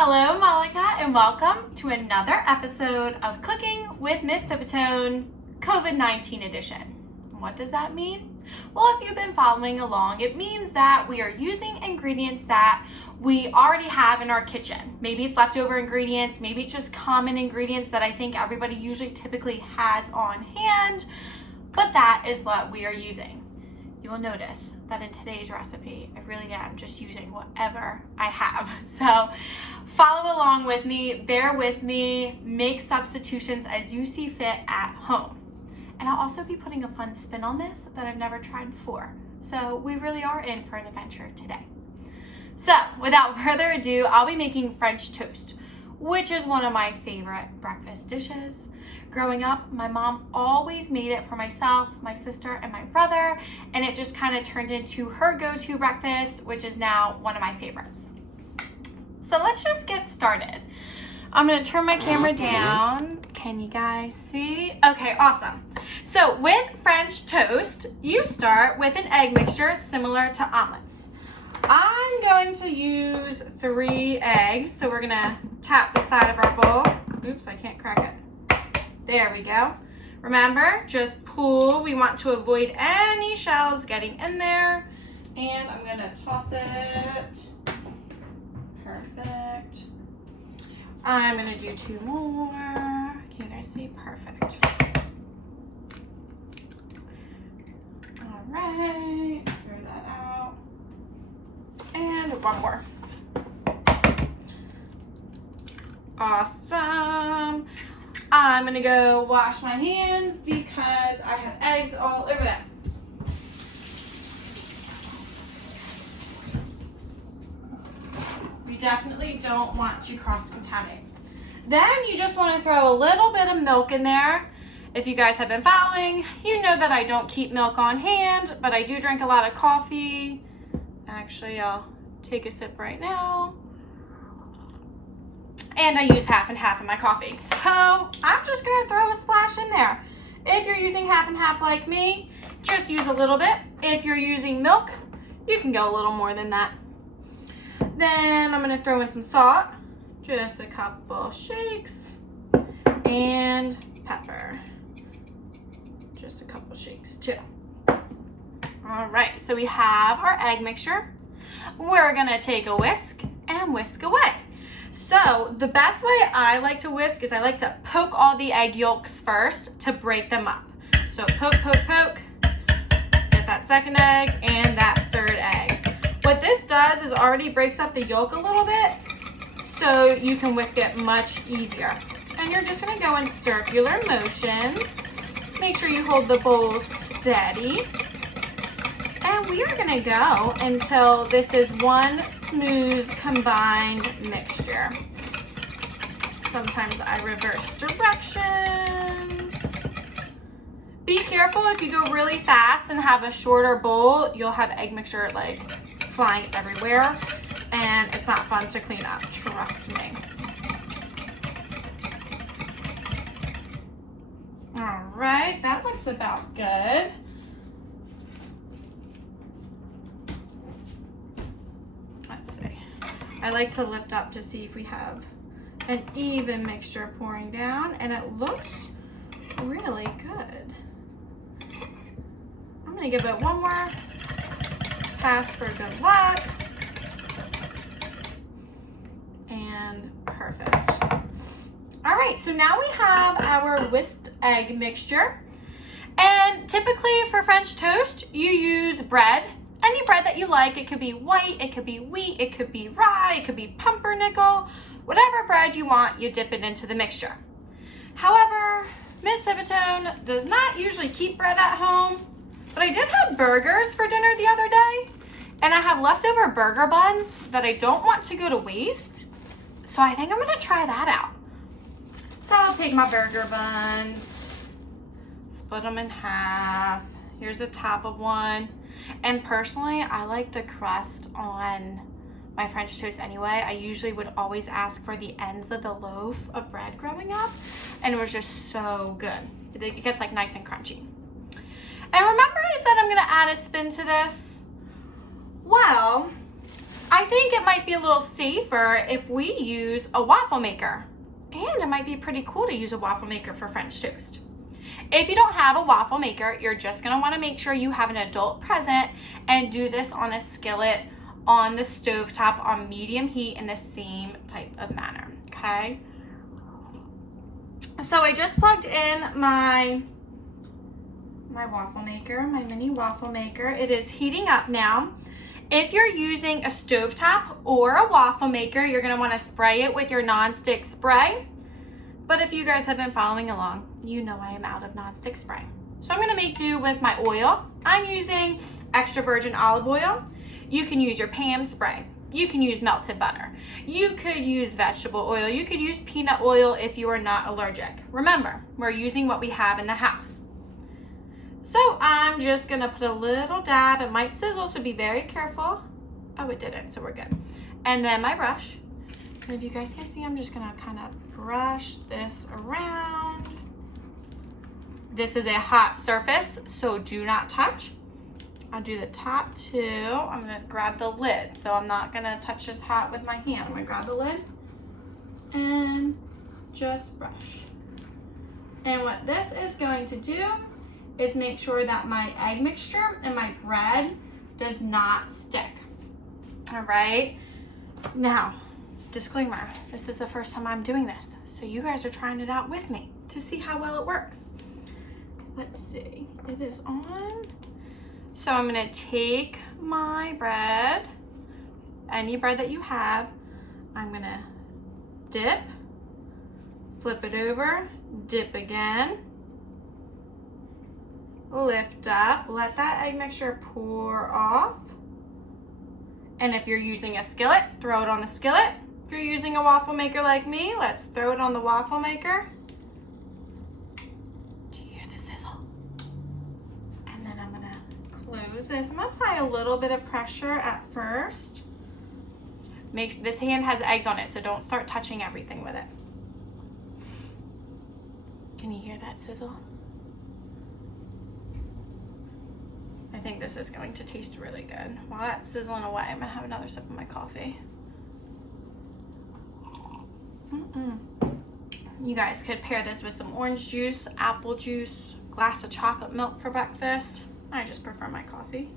Hello, Malika, and welcome to another episode of Cooking with Miss Pipitone, COVID-19 edition. What does that mean? Well, if you've been following along, it means that we are using ingredients that we already have in our kitchen. Maybe it's leftover ingredients, maybe it's just common ingredients that I think everybody usually typically has on hand, but that is what we are using. You will notice that in today's recipe, I really am just using whatever I have. So follow along with me, bear with me, make substitutions as you see fit at home. And I'll also be putting a fun spin on this that I've never tried before. So we really are in for an adventure today. So without further ado, I'll be making French toast, which is one of my favorite breakfast dishes. Growing up, my mom always made it for myself, my sister, and my brother, and it just kind of turned into her go-to breakfast, which is now one of my favorites. So let's just get started. I'm gonna turn my camera down. Can you guys see? Okay, awesome. So with French toast, you start with an egg mixture similar to omelets. I'm going to use 3 eggs, so we're gonna tap the side of our bowl. Oops, I can't crack it. There we go. Remember, just pull. We want to avoid any shells getting in there. And I'm gonna toss it. Perfect. I'm gonna do 2 more. Can you guys see? Perfect. All right, throw that out. And 1 more. Awesome. I'm gonna go wash my hands because I have eggs all over them. We definitely don't want to cross-contaminate. Then you just want to throw a little bit of milk in there. If you guys have been following, you know that I don't keep milk on hand, but I do drink a lot of coffee. Actually, I'll take a sip right now. And I use half and half in my coffee. So I'm just gonna throw a splash in there. If you're using half and half like me, just use a little bit. If you're using milk, you can go a little more than that. Then I'm gonna throw in some salt, just a couple shakes, and pepper. Just a couple shakes too. All right, so we have our egg mixture. We're gonna take a whisk and whisk away. So the best way I like to whisk is I like to poke all the egg yolks first to break them up. So poke, poke, poke, get that second egg and that third egg. What this does is already breaks up the yolk a little bit so you can whisk it much easier. And you're just gonna go in circular motions. Make sure you hold the bowl steady. And we are gonna go until this is one smooth combined mixture. Sometimes I reverse directions. Be careful if you go really fast and have a shorter bowl, you'll have egg mixture like flying everywhere and it's not fun to clean up, trust me. All right, that looks about good. Let's see. I like to lift up to see if we have an even mixture pouring down, and it looks really good. I'm gonna give it 1 more pass for good luck. And perfect. All right, so now we have our whisked egg mixture. And typically for French toast, you use bread. Any bread that you like. It could be white, it could be wheat, it could be rye, it could be pumpernickel. Whatever bread you want, you dip it into the mixture. However, Miss Pipitone does not usually keep bread at home, but I did have burgers for dinner the other day, and I have leftover burger buns that I don't want to go to waste, so I think I'm gonna try that out. So I'll take my burger buns, split them in half. Here's the top of one. And personally, I like the crust on my French toast anyway. I usually would always ask for the ends of the loaf of bread growing up, and it was just so good. It gets like nice and crunchy. And remember I said I'm gonna add a spin to this? Well, I think it might be a little safer if we use a waffle maker. And it might be pretty cool to use a waffle maker for French toast. If you don't have a waffle maker, you're just gonna wanna make sure you have an adult present and do this on a skillet on the stovetop on medium heat in the same type of manner, okay? So I just plugged in my waffle maker, my mini waffle maker. It is heating up now. If you're using a stovetop or a waffle maker, you're gonna wanna spray it with your nonstick spray. But if you guys have been following along, you know I am out of nonstick spray. So I'm gonna make do with my oil. I'm using extra virgin olive oil. You can use your Pam spray. You can use melted butter. You could use vegetable oil. You could use peanut oil if you are not allergic. Remember, we're using what we have in the house. So I'm just gonna put a little dab. It might sizzle, so be very careful. Oh, it didn't, so we're good. And then my brush. And if you guys can see, I'm just gonna kind of brush this around. This is a hot surface, so do not touch. I'll do the top too. I'm gonna grab the lid. So I'm not gonna touch this hot with my hand. I'm gonna grab the lid and just brush. And what this is going to do is make sure that my egg mixture and my bread does not stick. All right, now, disclaimer, this is the first time I'm doing this, so you guys are trying it out with me to see how well it works. Let's see, it is on. So I'm gonna take my bread, any bread that you have, I'm gonna dip, flip it over, dip again, lift up, let that egg mixture pour off. And if you're using a skillet, throw it on the skillet. If you're using a waffle maker like me, let's throw it on the waffle maker. Do you hear the sizzle? And then I'm gonna close this. I'm gonna apply a little bit of pressure at first. This hand has eggs on it, so don't start touching everything with it. Can you hear that sizzle? I think this is going to taste really good. While that's sizzling away, I'm gonna have another sip of my coffee. You guys could pair this with some orange juice, apple juice, glass of chocolate milk for breakfast. I just prefer my coffee.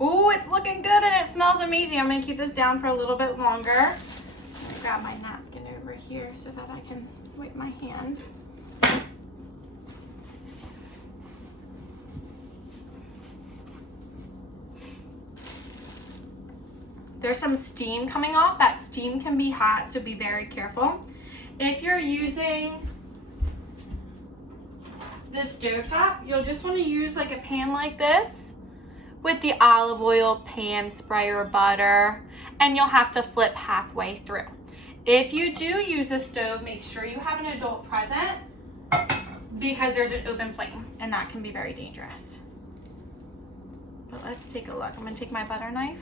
Ooh, it's looking good and it smells amazing. I'm gonna keep this down for a little bit longer. I'm gonna grab my napkin over here so that I can wipe my hand. There's some steam coming off. That steam can be hot, so be very careful. If you're using the stovetop, you'll just want to use like a pan like this with the olive oil, Pam spray, or butter, and you'll have to flip halfway through. If you do use a stove, make sure you have an adult present because there's an open flame and that can be very dangerous. But let's take a look. I'm gonna take my butter knife.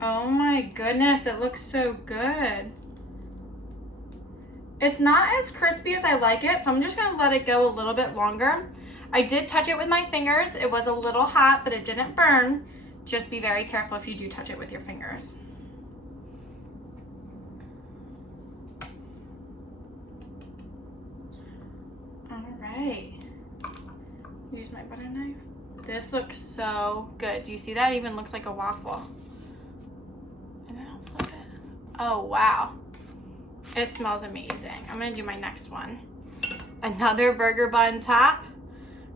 Oh my goodness, it looks so good. It's not as crispy as I like it, so I'm just gonna let it go a little bit longer. I did touch it with my fingers. It was a little hot, but it didn't burn. Just be very careful if you do touch it with your fingers. All right, use my butter knife. This looks so good. Do you see that? It even looks like a waffle. And then I'll flip it. Oh, wow. It smells amazing. I'm gonna do my next one. Another burger bun top.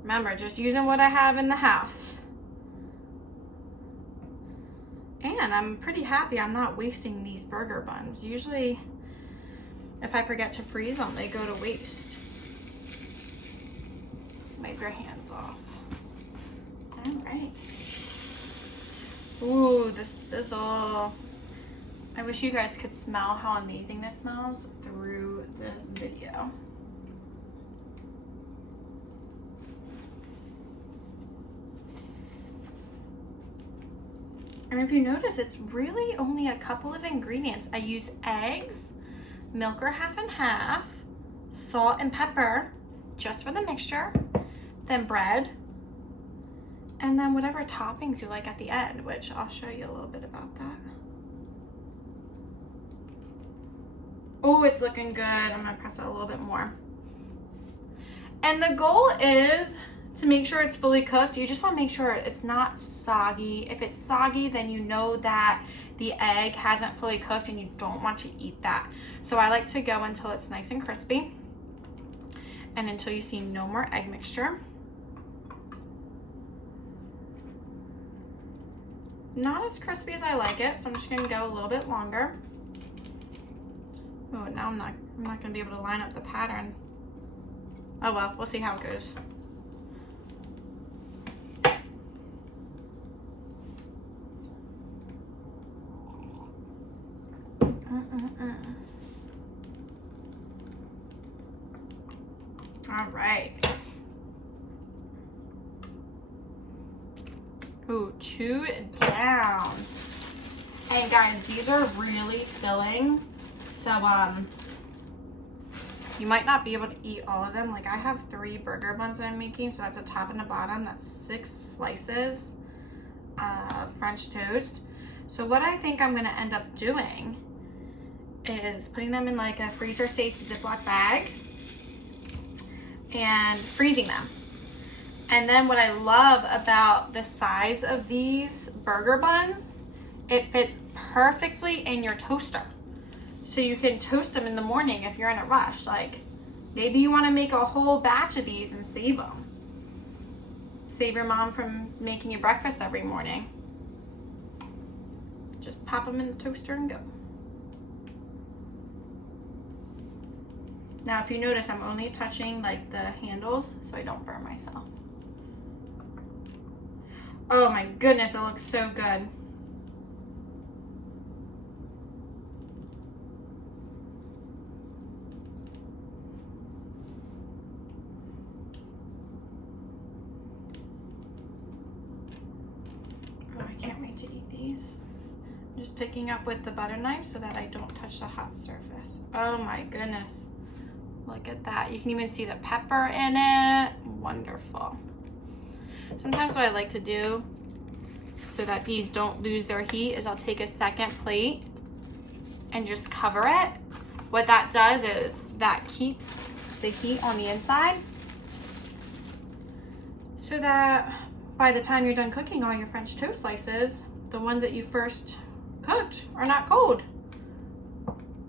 Remember, just using what I have in the house. And I'm pretty happy I'm not wasting these burger buns. Usually, if I forget to freeze them, they go to waste. Wipe your hands off. All right. Ooh, the sizzle. I wish you guys could smell how amazing this smells through the video. And if you notice, it's really only a couple of ingredients. I used eggs, milk or half and half, salt and pepper, just for the mixture, then bread, And then whatever toppings you like at the end, which I'll show you a little bit about that. Oh, it's looking good. I'm gonna press it a little bit more. And the goal is to make sure it's fully cooked. You just wanna make sure it's not soggy. If it's soggy, then you know that the egg hasn't fully cooked and you don't want to eat that. So I like to go until it's nice and crispy and until you see no more egg mixture. Not as crispy as I like it, so I'm just gonna go a little bit longer. Oh, now I'm not gonna be able to line up the pattern. Oh well, we'll see how it goes. All right. Ooh, 2 down. And guys, these are really filling. So, you might not be able to eat all of them. Like I have 3 burger buns that I'm making, so that's a top and a bottom. That's 6 slices of French toast. So what I think I'm gonna end up doing is putting them in like a freezer safe Ziploc bag and freezing them. And then what I love about the size of these burger buns, it fits perfectly in your toaster. So you can toast them in the morning if you're in a rush. Like maybe you want to make a whole batch of these and save them. Save your mom from making you breakfast every morning. Just pop them in the toaster and go. Now if you notice, I'm only touching like the handles so I don't burn myself. Oh my goodness, it looks so good. Oh, I can't wait to eat these. I'm just picking up with the butter knife so that I don't touch the hot surface. Oh my goodness. Look at that. You can even see the pepper in it. Wonderful. Sometimes what I like to do so that these don't lose their heat is I'll take a second plate and just cover it. What that does is that keeps the heat on the inside so that by the time you're done cooking all your French toast slices, the ones that you first cooked are not cold.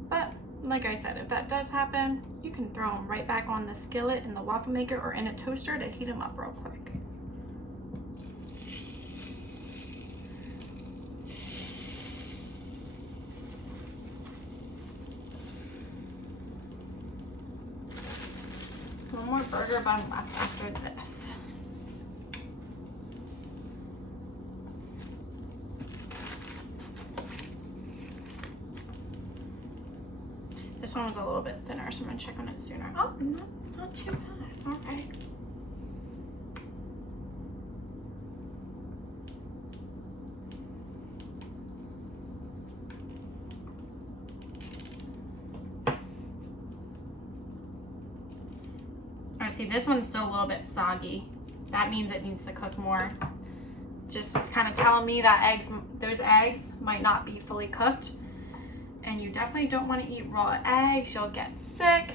But like I said, if that does happen, you can throw them right back on the skillet in the waffle maker or in a toaster to heat them up real quick. One more burger bun left after this. This one was a little bit thinner, so I'm gonna check on it sooner. Oh, not too bad. All right. All right, see, this one's still a little bit soggy. That means it needs to cook more. Just kind of telling me that those eggs might not be fully cooked. And you definitely don't want to eat raw eggs. You'll get sick.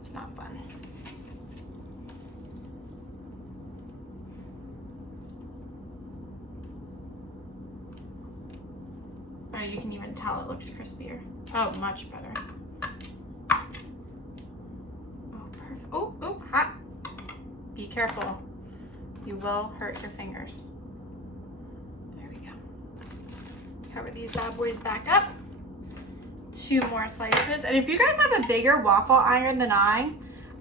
It's not fun. Or you can even tell it looks crispier. Oh, much better. Oh, perfect. Oh, hot. Be careful. You will hurt your fingers. There we go. Cover these bad boys back up. 2 more slices. And if you guys have a bigger waffle iron than I,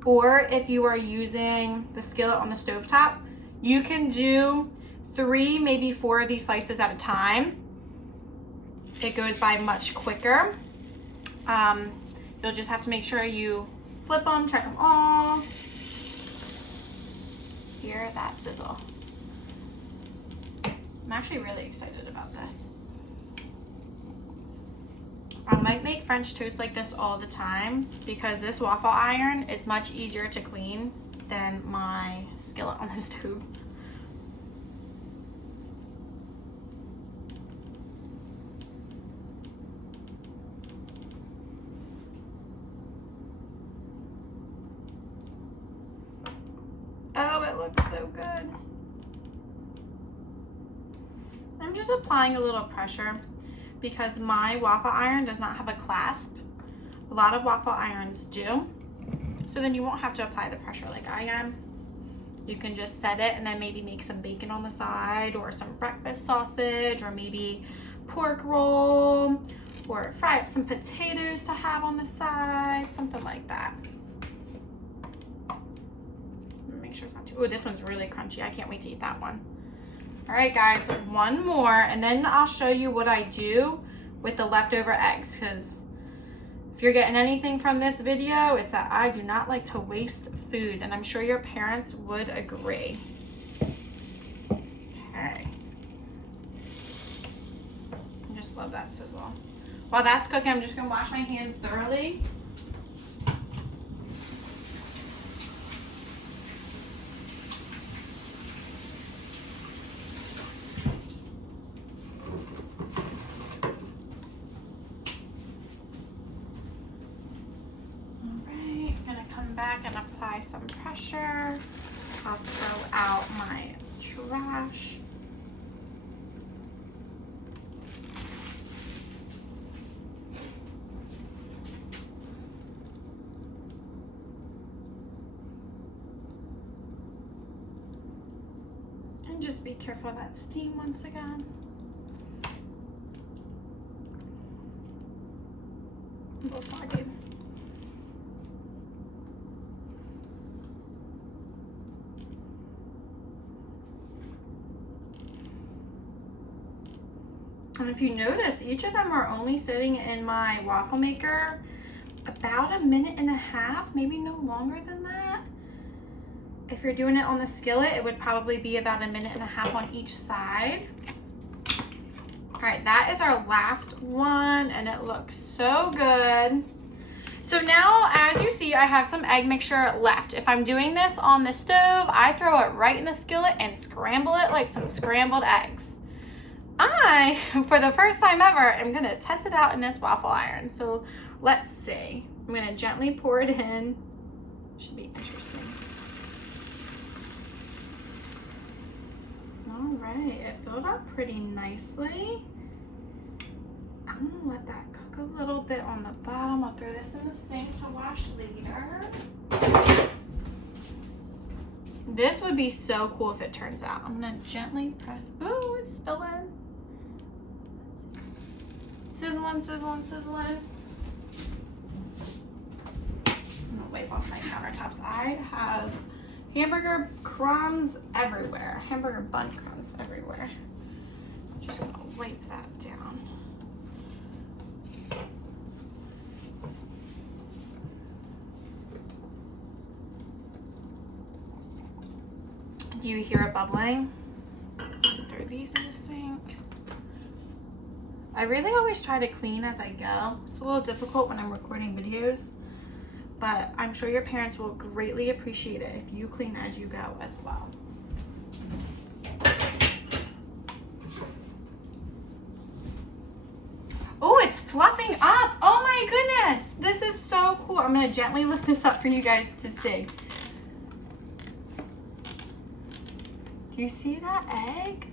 or if you are using the skillet on the stovetop, you can do 3, maybe 4 of these slices at a time. It goes by much quicker. You'll just have to make sure you flip them, check them all. Hear that sizzle. I'm actually really excited about this. I might make French toast like this all the time because this waffle iron is much easier to clean than my skillet on the stove. looks so good. I'm just applying a little pressure because my waffle iron does not have a clasp. A lot of waffle irons do. So then you won't have to apply the pressure like I am. You can just set it and then maybe make some bacon on the side, or some breakfast sausage, or maybe pork roll, or fry up some potatoes to have on the side, something like that. Make sure it's not too, oh, this one's really crunchy. I can't wait to eat that one. All right, guys, one more, and then I'll show you what I do with the leftover eggs, because if you're getting anything from this video, it's that I do not like to waste food, and I'm sure your parents would agree. Okay. I just love that sizzle. While that's cooking, I'm just gonna wash my hands thoroughly. Back and apply some pressure. I'll throw out my trash. And just be careful of that steam once again. A little soggy. And if you notice, each of them are only sitting in my waffle maker about a minute and a half, maybe no longer than that. If you're doing it on the skillet, it would probably be about a minute and a half on each side. All right, that is our last one, and it looks so good. So now, as you see, I have some egg mixture left. If I'm doing this on the stove, I throw it right in the skillet and scramble it like some scrambled eggs. I, for the first time ever, am gonna test it out in this waffle iron. So let's see. I'm gonna gently pour it in. Should be interesting. All right, it filled up pretty nicely. I'm gonna let that cook a little bit on the bottom. I'll throw this in the sink to wash later. This would be so cool if it turns out. I'm gonna gently press. Ooh, it's spilling. Sizzling, sizzling, sizzling. I'm gonna wipe off my countertops. I have hamburger crumbs everywhere. Hamburger bun crumbs everywhere. I'm just gonna wipe that down. Do you hear it bubbling? Throw these in the sink. I really always try to clean as I go. It's a little difficult when I'm recording videos, but I'm sure your parents will greatly appreciate it if you clean as you go as well. Oh, it's fluffing up. Oh my goodness. This is so cool. I'm gonna gently lift this up for you guys to see. Do you see that egg?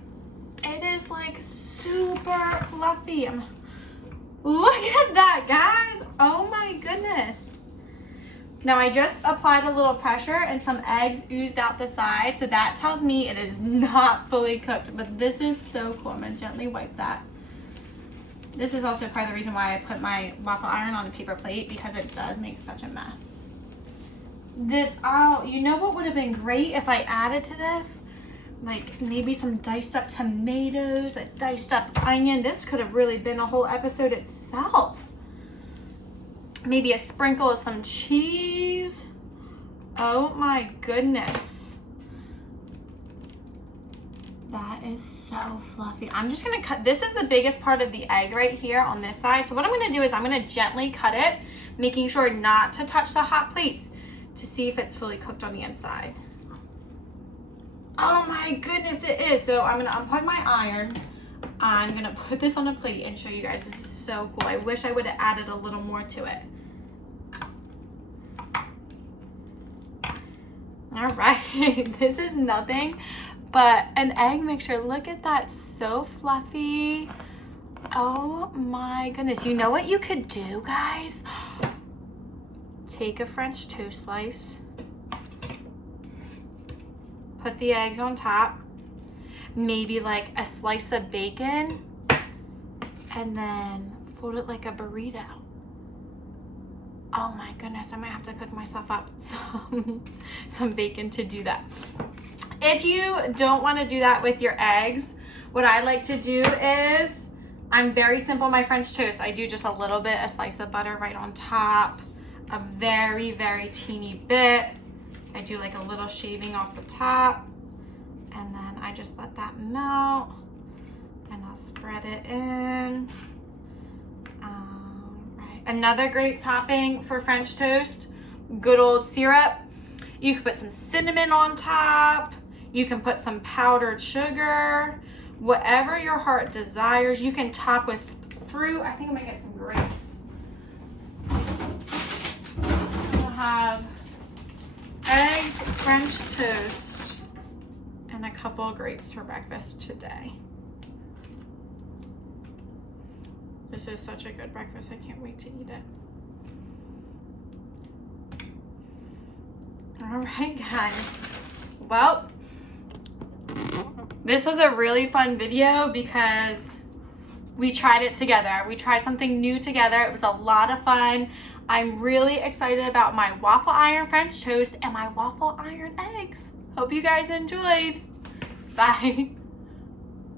It is like super fluffy. Look at that, guys. Oh my goodness. Now I just applied a little pressure and some eggs oozed out the side, so that tells me it is not fully cooked, but this is so cool. I'm gonna gently wipe that. This is also part of the reason why I put my waffle iron on a paper plate, because it does make such a mess. This, oh, you know what would have been great if I added to this? Like maybe some diced up tomatoes, a diced up onion. This could have really been a whole episode itself. Maybe a sprinkle of some cheese. Oh my goodness. That is so fluffy. I'm just gonna cut, this is the biggest part of the egg right here on this side. So what I'm gonna do is I'm gonna gently cut it, making sure not to touch the hot plates to see if it's fully cooked on the inside. Oh my goodness, it is. So I'm gonna unplug my iron. I'm gonna put this on a plate and show you guys. This is so cool. I wish I would have added a little more to it. All right, this is nothing but an egg mixture. Look at that, so fluffy. Oh my goodness. You know what you could do, guys? Take a French toast slice, put the eggs on top, maybe like a slice of bacon, and then fold it like a burrito. Oh my goodness, I might have to cook myself up some bacon to do that. If you don't want to do that with your eggs, what I like to do is, I'm very simple my French toast. I do just a little bit, a slice of butter right on top, a very, very teeny bit. I do like a little shaving off the top, and then I just let that melt, and I'll spread it in. Another great topping for French toast, good old syrup. You can put some cinnamon on top. You can put some powdered sugar, whatever your heart desires. You can top with fruit. I think I'm gonna get some grapes. We'll have eggs, French toast, and a couple of grapes for breakfast today. This is such a good breakfast. I can't wait to eat it. All right, guys. Well, this was a really fun video because we tried it together. We tried something new together. It was a lot of fun. I'm really excited about my waffle iron French toast and my waffle iron eggs. Hope you guys enjoyed. Bye.